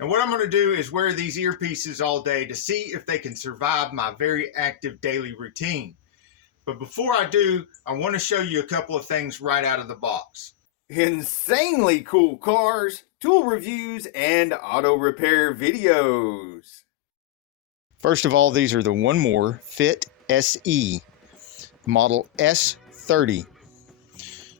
And what I'm going to do is wear these earpieces all day to see if they can survive my very active daily routine. But before I do, I want to show you a couple of things right out of the box. Insanely cool cars, tool reviews, and auto repair videos. First of all, these are the One More Fit SE, model S30.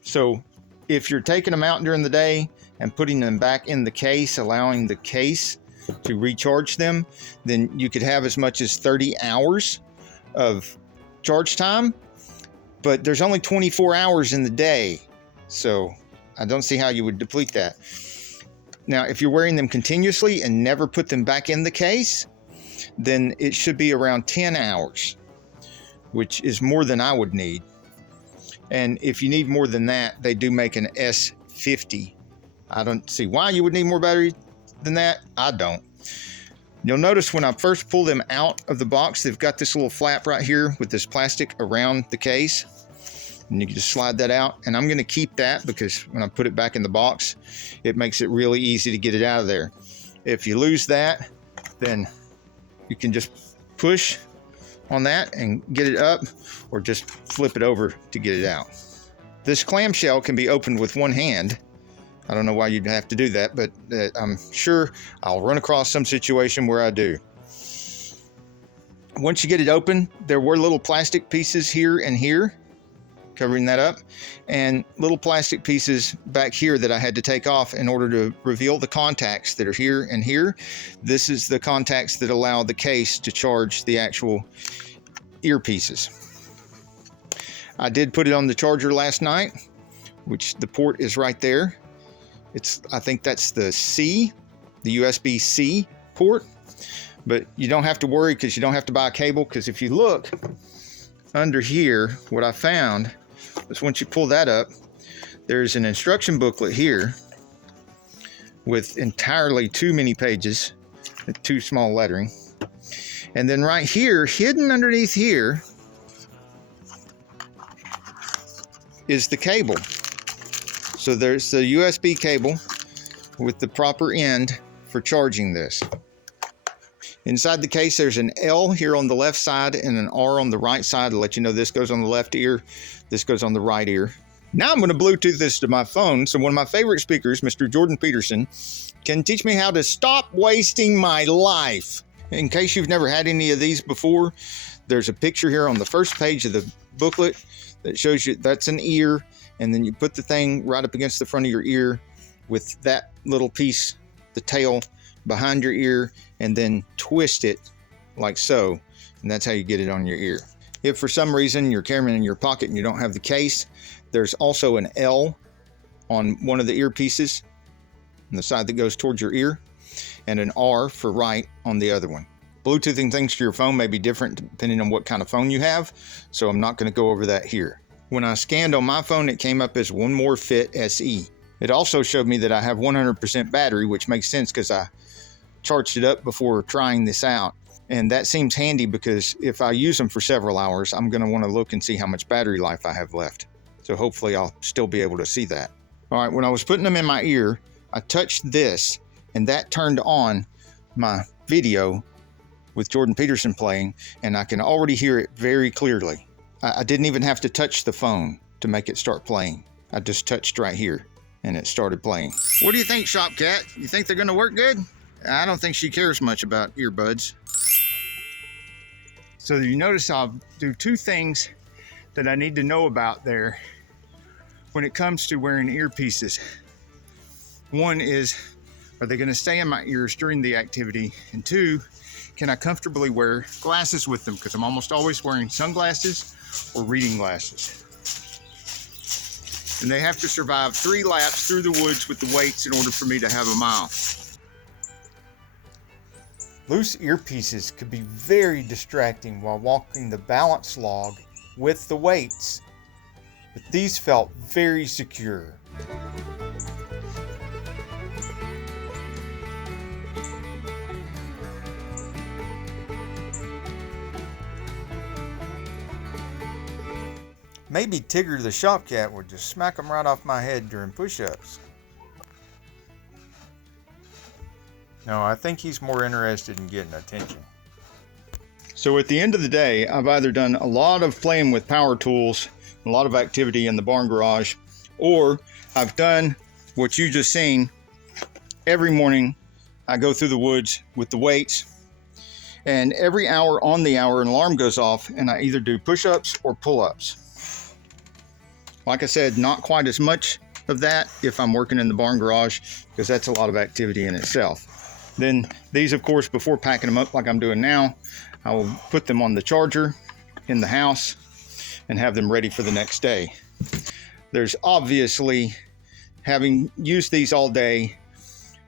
So if you're taking them out during the day and putting them back in the case, allowing the case to recharge them, then you could have as much as 30 hours of charge time, but there's only 24 hours in the day. So I don't see how you would deplete that. Now, if you're wearing them continuously and never put them back in the case, then it should be around 10 hours, which is more than I would need. And if you need more than that, they do make an S50. I don't see why you would need more battery than that. I don't. You'll notice when I first pull them out of the box, they've got this little flap right here with this plastic around the case. And you can just slide that out. And I'm going to keep that because when I put it back in the box, it makes it really easy to get it out of there. If you lose that, then you can just push on that and get it up, or just flip it over to get it out. This clamshell can be opened with one hand. I don't know why you'd have to do that, but I'm sure I'll run across some situation where I do. Once you get it open, there were little plastic pieces here and here covering that up, and little plastic pieces back here that I had to take off in order to reveal the contacts that are here and here. This is the contacts that allow the case to charge the actual earpieces. I did put it on the charger last night, which the port is right there. I think that's the C, the USB-C port, but you don't have to worry because you don't have to buy a cable, because if you look under here, what I found is once you pull that up, there's an instruction booklet here with entirely too many pages, too small lettering. And then right here, hidden underneath here, is the cable. So there's the USB cable with the proper end for charging this. Inside the case, there's an L here on the left side and an R on the right side to let you know this goes on the left ear, this goes on the right ear. Now I'm going to Bluetooth this to my phone so one of my favorite speakers, Mr. Jordan Peterson, can teach me how to stop wasting my life. In case you've never had any of these before, there's a picture here on the first page of the booklet that shows you that's an ear, and then you put the thing right up against the front of your ear with that little piece, the tail, behind your ear, and then twist it like so, and that's how you get it on your ear. If for some reason you're carrying it in your pocket and you don't have the case, there's also an L on one of the earpieces on the side that goes towards your ear, and an R for right on the other one. Bluetoothing things to your phone may be different depending on what kind of phone you have, so I'm not going to go over that here. When I scanned on my phone, it came up as One More Fit SE. It also showed me that I have 100% battery, which makes sense because I charged it up before trying this out. And that seems handy because if I use them for several hours, I'm going to want to look and see how much battery life I have left. So hopefully I'll still be able to see that. All right, when I was putting them in my ear, I touched this, and that turned on my video with Jordan Peterson playing, and I can already hear it very clearly. I didn't even have to touch the phone to make it start playing. I just touched right here, and it started playing. What do you think, Shop Cat? You think they're going to work good? I don't think she cares much about earbuds. So you notice I'll do two things that I need to know about there when it comes to wearing earpieces. One is, are they going to stay in my ears during the activity? And two, can I comfortably wear glasses with them? Because I'm almost always wearing sunglasses or reading glasses. And they have to survive 3 laps through the woods with the weights in order for me to have a mile. Loose earpieces could be very distracting while walking the balance log with the weights, but these felt very secure. Maybe Tigger the shop cat would just smack them right off my head during push-ups. No, I think he's more interested in getting attention. So at the end of the day, I've either done a lot of playing with power tools, a lot of activity in the barn garage, or I've done what you just seen. Every morning I go through the woods with the weights, and every hour on the hour an alarm goes off and I either do push-ups or pull-ups. Like I said, not quite as much of that if I'm working in the barn garage, because that's a lot of activity in itself. Then these, of course, before packing them up like I'm doing now, I will put them on the charger in the house and have them ready for the next day. There's obviously, having used these all day,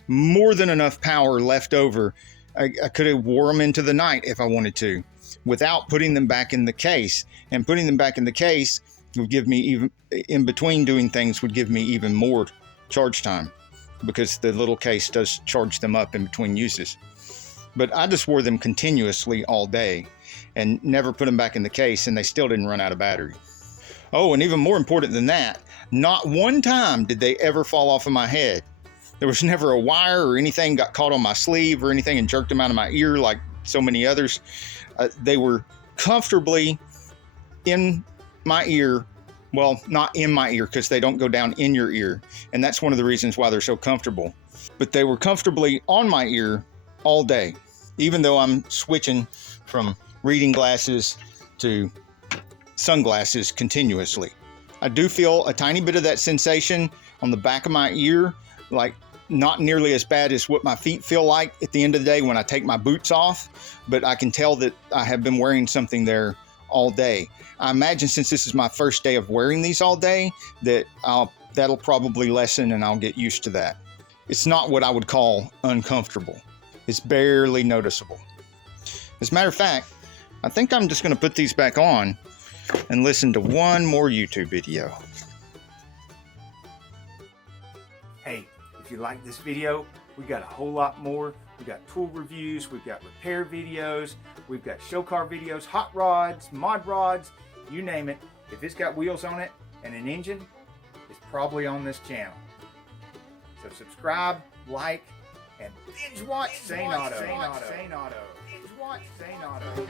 more than enough power left over. I could have wore them into the night if I wanted to, without putting them back in the case. And putting them back in the case would give me, even in between doing things, would give me even more charge time, because the little case does charge them up in between uses. But I just wore them continuously all day and never put them back in the case, and they still didn't run out of battery. Oh, and even more important than that, not one time did they ever fall off of my head. There was never a wire or anything got caught on my sleeve or anything and jerked them out of my ear like so many others. They were comfortably in my ear. Well, not in my ear, because they don't go down in your ear. And that's one of the reasons why they're so comfortable. But they were comfortably on my ear all day, even though I'm switching from reading glasses to sunglasses continuously. I do feel a tiny bit of that sensation on the back of my ear, like not nearly as bad as what my feet feel like at the end of the day when I take my boots off, but I can tell that I have been wearing something there all day. I imagine since this is my first day of wearing these all day, that that'll probably lessen and I'll get used to that. It's not what I would call uncomfortable. It's barely noticeable. As a matter of fact, I think I'm just going to put these back on and listen to one more YouTube video. Hey, if you like this video, we got a whole lot more. We got tool reviews, we've got repair videos, we've got show car videos, hot rods, mod rods, you name it. If it's got wheels on it and an engine, it's probably on this channel. So subscribe, like, and binge watch Saneauto. Binge watch Saneauto.